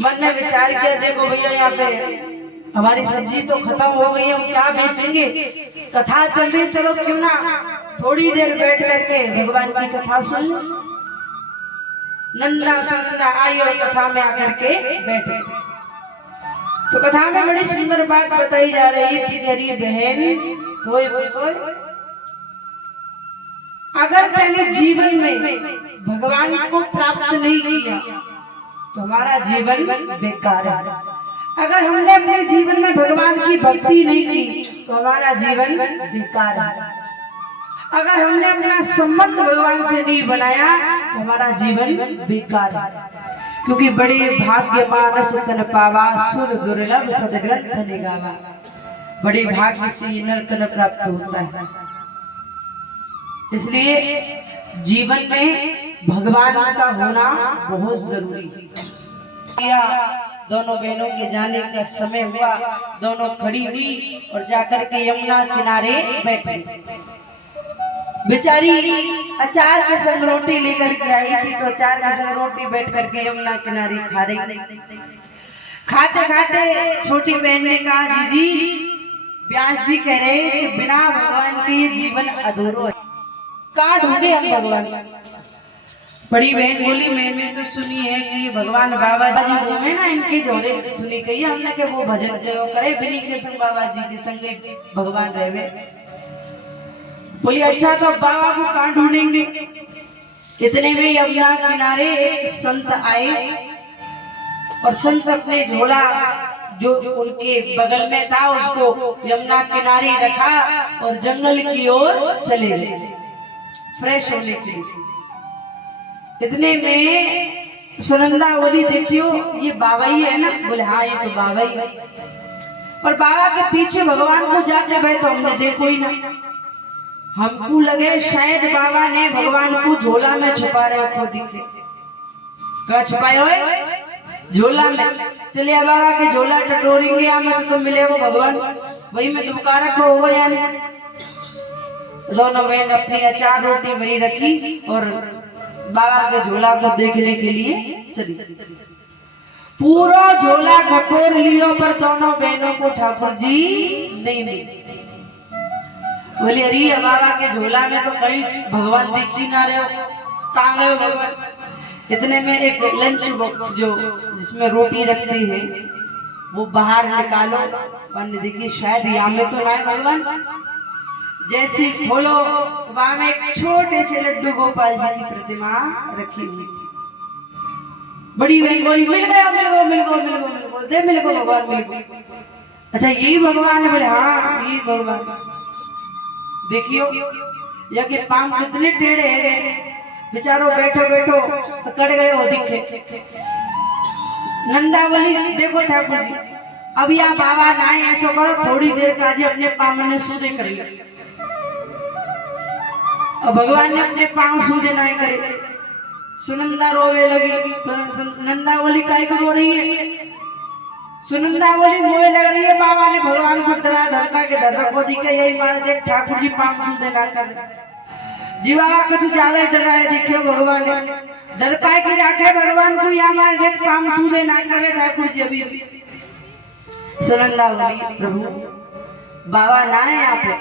मन में विचार किया, देखो भैया यहाँ पे हमारी सब्जी तो खत्म हो गई है, हम क्या बेचेंगे। कथा चल रही, चलो क्यों ना थोड़ी देर बैठ करके भगवान की कथा सुन। नंदा सुनंदा आई और कथा में आकर के बैठे। तो कथा में बड़ी सुंदर बात बताई जा रही थी। मेरी बहन कोई अगर मैंने जीवन में भगवान को प्राप्त नहीं किया तो हमारा जीवन बेकार है। अगर हमने अपने जीवन में भगवान की भक्ति नहीं की तो हमारा जीवन बेकार है। अगर हमने अपना संबंध भगवान से नहीं बनाया तो हमारा जीवन बेकार है। क्योंकि बड़े भाग्य मानस तन पावा, सुर दुर्लभ सदग्रंथ निगावा। बड़े भाग्य से नर्तन प्राप्त होता है। इसलिए जीवन में भगवान का होना बहुत जरूरी है। दोनों बहनों के जाने का समय हुआ, दोनों खड़ी हुई और जाकर के यमुना किनारे बैठी। बेचारी अचार के संग रोटी लेकर के आई थी, तो अचार के संग रोटी बैठ करके यमुना किनारे खा रही। खाते खाते छोटी बहन ने कहा, जीजी व्यास जी कह रहे हैं कि बिना भगवान के जीवन अधूरा है, कहाँ ढूंढे हम भगवान। बड़ी बहन बोली, मैंने तो सुनी है कि भगवान बाबा जी वो है ना, इनके जोड़े सुनी कही हमने कि वो भजन करे बिनी के संग बाबा जी के संग भगवान रहे। बोली अच्छा, तो बाबा को कहाँ ढूंढेंगे। इतने में यमुना किनारे एक संत आए और संत अपने झोला जो उनके बगल में था उसको यमुना किनारे रखा और जंगल की ओर चले गए फ्रेश होने के लिए। इतने में सुनंदा बोली, देखियो ये बाबा ही है ना। बोले हाँ ये तो बाबा ही है। पर बाबा के पीछे भगवान को जाते भाई तो हमने देखो ही ना। हमको लगे शायद बाबा ने भगवान को झोला में छुपा रहे को दिखे। कहाँ छुपाए हुए? झोला में। चलिए बाबा के झोला टटोरेंगे हमें तो मिलेगा भगवान, वही में दुबका रखो होगा या नहीं। दोनों बहन अपनी अचार रोटी वही रखी और बाबा के झोला को देखने के लिए चली। पूरा झोला खटोर लियो पर दोनों बहनों को ठाकुर जी नहीं मिले। बोले अरे बाबा के झोला में तो कहीं भगवान दिख ही ना रहे हो, कहाँ गए हो भगवान। इतने में एक लंच बॉक्स जो जिसमें रोटी रखती है वो बाहर निकालो और देखिए शायद यहाँ में तो ना है भगवान। जैसे खोलो तो वहां में एक छोटे से लड्डू गोपाल जी की प्रतिमा रखी हुई थी। बड़ी बहन बोली, मिल गया मिल गया मिल गया मिल गया मिल गया, दे मिल गया भगवान मिल गया। अच्छा यही भगवान है। बोले हाँ यही भगवान। देखियो या के पांव कितने टेढ़े है, बेचारो बैठो बैठो पकड़ गए हो दिखे। नंदा बोली, देखो ठाकुर जी अब यहाँ बाबा ना है, ऐसा करो थोड़ी देर का जी अपने पाँव में सूदे कर लिया। और भगवान ने अपने पाँव सूदे ना करे। सुनंदा रोवे लगी। नंदा बोली काय को रो रही है। सुनंदा बोली मोए लग रही है बाबा ने भगवान को डरा धमका के धर रखो दिखे, यही मारे देख ठाकुर जी पाँव सूदे ना कर। जीवा कुछ ज्यादा डरा है दिखे भगवान ने डर पाए कि राखे भगवान को यहाँ मारे देख पाँव सूदे ना करे ठाकुर जी अभी। सुनंदा बोली प्रभु बाबा ना है यहाँ पे,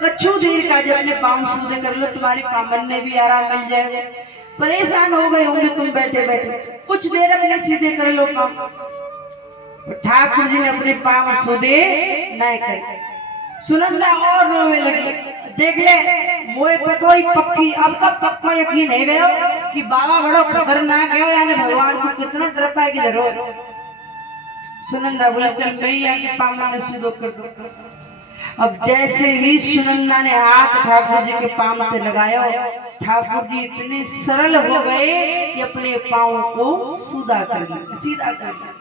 कछु देर का जब अपने पाँव सूदे कर लो तुम्हारे पामन में भी आराम मिल जाएगा। परेशान हो गए होंगे तुम बैठे बैठे, कुछ देर अपने सीधे कर लो पाँव। ठाकुर जी ने अपने पाँव सूदे नहीं करे। सुनंदा और रोने लगी। देख ले मोए पतो ही पक्की अब तक पक्का यकीन है गयो कि बाबा बड़ो खतरनाक है, यानी भगवान को कितना डर पाए कि डरो। सुनंदा बोले चल मैं ही आके पाँव में सूदो कर दो। अब जैसे ही सुनंदा ने हाथ ठाकुर जी के पाँव पे लगाया, ठाकुर जी इतने सरल हो गए कि अपने पाँव को सीधा कर दिया, सीधा कर दिया।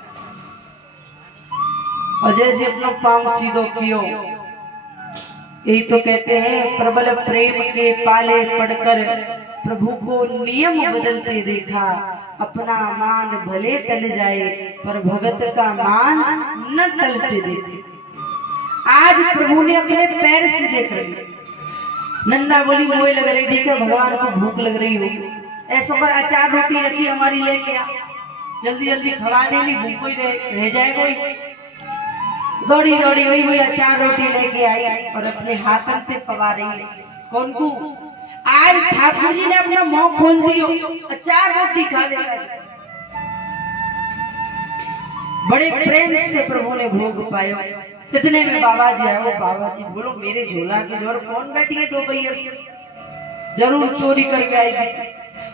और जैसे अपना पाँव सीधो कियो, यही तो कहते हैं प्रबल प्रेम के पाले पड़कर प्रभु को नियम बदलते देखा। अपना मान भले टल जाए पर भगत का मान न टलते देखे। आज प्रभु ने अपने पैर सीधे कर लिए। नंदा बोली मोए लग रही थी कि भगवान को भूख लग रही होगी, ऐसा पर अचार रोटी रखी हमारी लेके आ। जल्दी जल्दी खवा लेनी, भूख कोई रह जाए कोई। दौड़ी दौड़ी वही वही अचार रोटी लेके आई और अपने हाथों से पवा रही है। कौन को? आज ठाकुर जी ने अपना मुंह खोल दियो, अचार रोटी खावे का। बड़े प्रेम से प्रभु ने भोग पायो। इतने में बाबा जी आए। बाबा जी बोलो मेरे झोला की जोर कौन बैठी है 2 पहिए से? जरूर चोरी करके आई थी।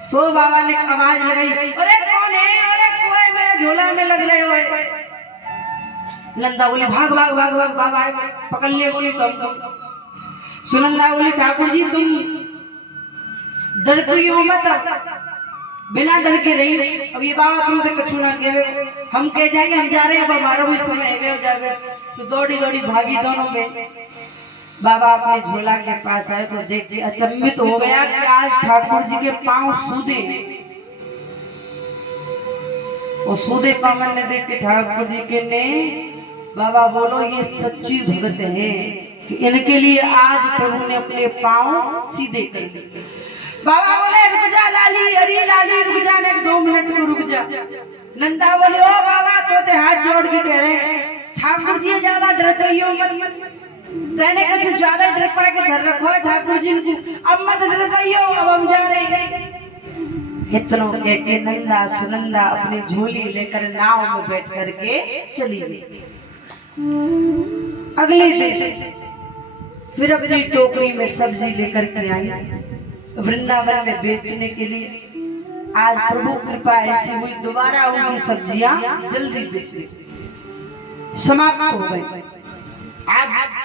सो बाबा ने आवाज लगाई, अरे कौन है? अरे कोई मेरे झोला में लग रहे हो। नंदा बोली भाग भाग भाग भाग बाबा पकड़ लिए। बोली तुम? सुनंदा बोली ठाकुर जी तुम डर रही हो मत, बिना डर के रही। अब ये बाबा तुम तो कछु ना कहे, हम कह जाएंगे हम जा रहे हैं, अब हमारा भी समय हो जाए। सो दौड़ी दौड़ी भागी दोनों में। बाबा अपने झोला के पास आए तो देख के अचंभित हो गया कि आज ठाकुर जी के पांव सूदे। और सूदे पावन ने देख के ठाकुर जी के ने बाबा बोलो ये सच्ची भगत है कि इनके लिए आज प्रभु ने अपने पांव सीधे कर दिए। बाबा बोले रुक जा लाली, अरे लाली रुक जा, 2 मिनट को रुक जा। नंदा बोले ओ बाबा तो हाथ जोड़ के कह रहे हैं ठाकुर जी ज्यादा डर रही हो मत, कहने कुछ ज्यादा डर पा के धर रखो ठाकुर जी को, अब मत डर रही हो, अब हम जा रहे हैं। इतना कह के नंदा सुनंदा अपनी झोली लेकर नाव में बैठ करके चली गई। अगले दिन फिर अपनी टोकरी में सब्जी लेकर के आई वृंदावन में बेचने के लिए। आज प्रभु कृपा ऐसी हुई दोबारा उनकी सब्जियां जल्दी बेच गई, समाप्त हो गई।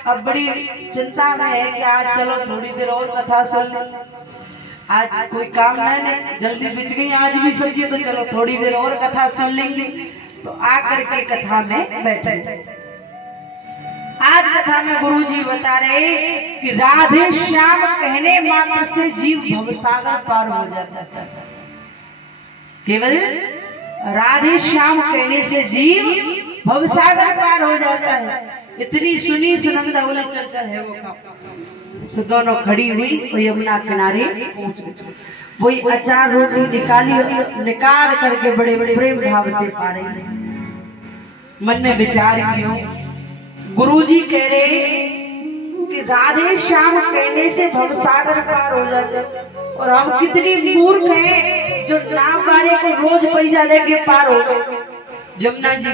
अब बड़ी चिंता में है कि आज चलो थोड़ी देर और कथा सुन, आज कोई काम नहीं, जल्दी बिच गई आज भी सब्जी, तो चलो थोड़ी देर और कथा सुन लेंगे। तो आकर के कथा में बैठे। आज कथा में गुरुजी बता रहे कि राधे श्याम कहने मात्र से जीव भवसागर पार हो जाता है। केवल राधे श्याम कहने से जीव भवसागर पार हो जाता है। इतनी सुनी सुनंदा बोले चल चल है वो काम। सो दोनों खड़ी हुई और यमुना किनारे पहुंच गई। वही अचार रोटी निकाल करके बड़े बड़े प्रेम भाव से पा रही। मन में विचार किया, गुरुजी कह रहे कि राधे श्याम कहने से भवसागर पार हो जाता है, और हम कितनी मूर्ख हैं जो नाम वाले को रोज पैसा देके पार हो गए। जमुना जी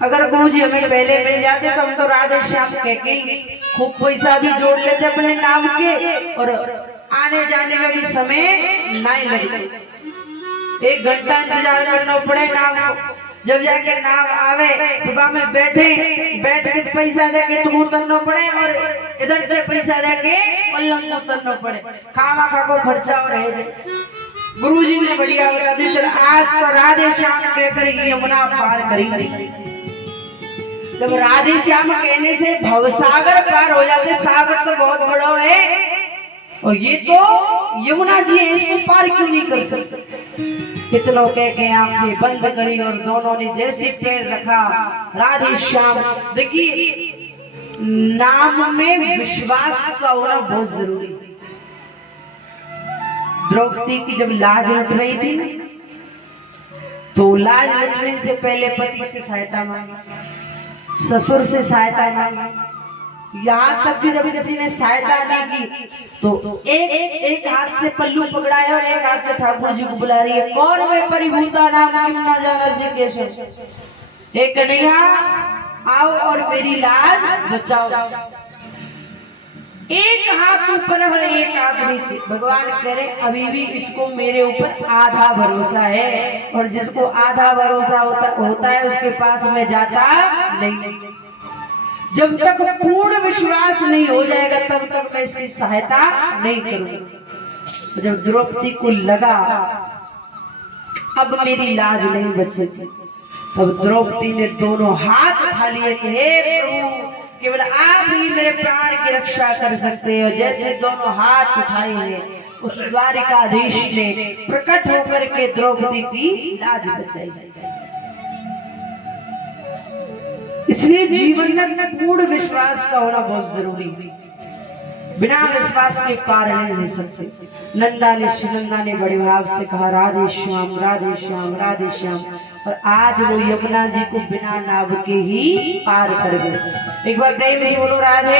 अगर गुरुजी हमें पहले मिल जाते तो हम तो राधे श्याम कह के खूब पैसा भी जोड़ लेते अपने नाम के, और आने जाने में भी समय नहीं लगता। 1 घंटा इंतजार करना पड़े नाम को, जब जाके नाम आवे सुबह में बैठ के पैसा देके तुम उतरना पड़े, और इधर से पैसा देके पल्लंग उतरना पड़े, खामा खा को खर्चा और रह जाए। गुरुजी ने बढ़िया बता दी, चल आज तो राधे श्याम कह कर यमुना पार करेंगे। जब राधे श्याम कहने से भवसागर पार हो जाते, सागर तो बहुत बड़ा है और ये तो यमुना जी है, इसको पार क्यों नहीं कर सकते। कितनों कह के आंखें बंद करी और दोनों ने जैसे पैर रखा राधे श्याम। देखिए नाम में विश्वास का होना बहुत जरूरी है। द्रौपदी की जब लाज उठ रही थी तो लाज उठने से पहले पति से सहायता मांगी, ससुर से सहायता मांगी, यहाँ तक कि जब किसी ने सहायता नहीं की तो एक हाथ से पल्लू पकड़ाया और एक हाथ से ठाकुर जी को बुला रही है, कौन वे परिभूता नाम किम ना जाना से केशव, एक कन्हैया आओ और मेरी लाज बचाओ। एक हाथ ऊपर और एक हाथ नीचे। भगवान कह रहे अभी भी इसको मेरे ऊपर आधा भरोसा है, और जिसको आधा भरोसा होता है उसके पास में जाता नहीं। जब तक पूर्ण विश्वास नहीं हो जाएगा तब तक मैं इसकी सहायता नहीं करूंगा। जब द्रौपदी को लगा अब मेरी लाज नहीं बचेगी, तब द्रौपदी ने दोनों हाथ उठा लिए कि हे प्रभु केवल आप ही मेरे प्राण की रक्षा कर सकते हो। जैसे दोनों हाथ उठाए हैं उस द्वारिकाधीश ने प्रकट होकर के द्रौपदी की लाज बचाई। इसलिए जीवन में पूर्ण विश्वास का होना बहुत जरूरी है। बिना विश्वास के पार नहीं हो सकते। नंदा ने सुनंदा ने बड़े भाव से कहा राधे श्याम राधे श्याम राधे श्याम, और आज वो यमुना जी को बिना नाव के ही पार कर गए। एक बार प्रेम से बोलो राधे।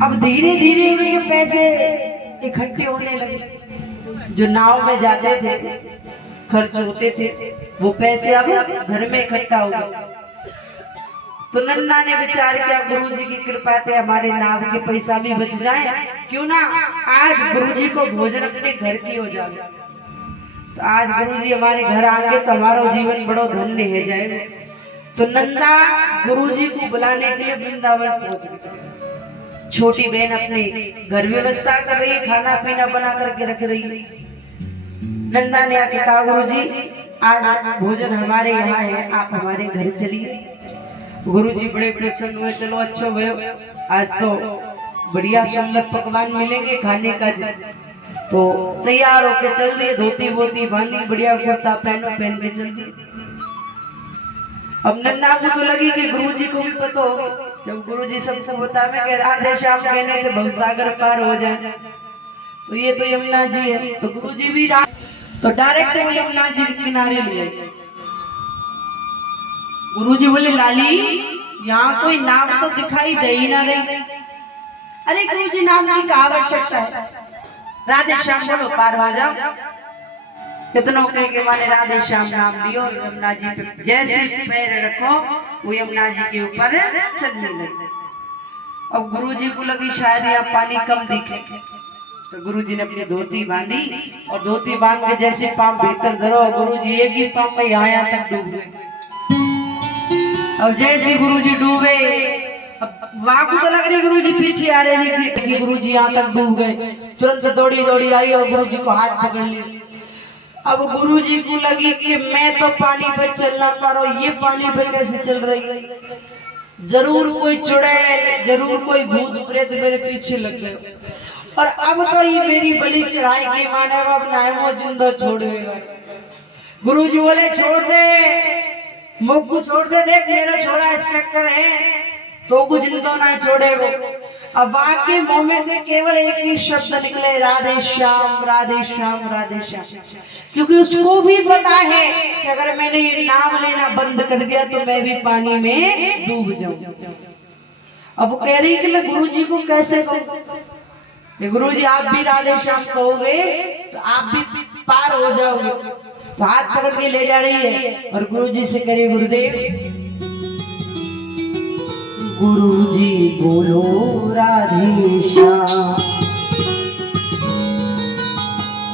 अब धीरे धीरे उनके पैसे इकट्ठे होने लगे। जो नाव में जाते थे, खर्च होते थे, वो पैसे अब घर में इकट्ठा हो गए। तो नंदा ने विचार किया गुरु जी की कृपा से हमारे नाव के पैसा भी बच जाए, क्यों ना आज गुरु जी को भोजन अपने घर की हो जाए। तो आज गुरु जी हमारे घर आएंगे तो हमारा जीवन बड़ो धन्य हो जाएगा। तो नंदा गुरु जी को बुलाने के लिए वृंदावन पहुंच गई। छोटी बहन अपने घर व्यवस्था कर रही है, खाना पीना बना करके रख रही है। नंदा ने आके कहा गुरु जी आज भोजन हमारे यहाँ है, आप हमारे घर चलिए। गुरु जी बड़े प्रसन्न हुए, चलो अच्छा भयो, आज तो बढ़िया सुंदर पकवान मिलेंगे खाने का। तो तैयार होके चल दिए, धोती बोती बांधी, बढ़िया कुर्ता पहन के चल दिए। अब नंदा को तो लगी कि गुरु जी को भी पता होगा। जब गुरु जी सबसे बता में कि राधे श्याम कहने थे भवसागर पार हो जाए, तो ये तो यमुना जी है। तो गुरु जी भी तो डायरेक्ट वो यमुना जी के किनारे ले गए। गुरु जी बोले लाली यहाँ कोई नाव तो दिखाई दे ही ना रही। अरे गुरु जी नाम की क्या आवश्यकता है, राधे श्याम बोलो पार हो जाओ। कितनों के माने राधे श्याम नाम लियो, यमुना जी पे जैसे पैर रखो वो यमुना जी के ऊपर चलने लगे। अब गुरु जी को लगी शायद यहाँ पानी कम दिखे, तो गुरु जी ने अपनी धोती बांधी, और धोती बांध के जैसे पांव भीतर धरो, गुरु जी एक ही पांव में यहाँ तक डूब गए। अब जैसे गुरु जी डूबे, अब वहां को तो लग रही गुरु जी पीछे आ रहे थे कि गुरु जी यहाँ तक डूब गए। तुरंत दौड़ी दौड़ी आई और गुरु जी को हाथ पकड़ लिया। अब गुरु जी को लगी कि मैं तो पानी पे चलना पा रहा हूँ, ये पानी पे कैसे चल रही है। जरूर कोई चुड़ैल, जरूर कोई भूत प्रेत मेरे पीछे लग गए, और अब तो ये मेरी बलि चढ़ाई की माने अब नायमो जिंदा छोड़ेगा। गुरु जी बोले छोड़ दे, मुख को छोड़ दे, देख मेरा छोरा इंस्पेक्टर है तो कुछ जिंदा नहीं छोड़ेगा। अब वाकई मुंह में से केवल एक ही शब्द निकले राधे श्याम राधे श्याम राधे श्याम, क्योंकि उसको भी पता है कि अगर मैंने ये नाम लेना बंद कर दिया तो मैं भी पानी में डूब जाऊं। अब वो कह रही कि मैं गुरु जी को कैसे कहूं, गुरु जी आप भी राधे श्याम कहोगे तो आप भी पार हो जाओगे। तो हाथ पकड़ के ले जा रही है और गुरु जी से कह रही गुरुदेव, गुरु जी बोलो राधे श्याम।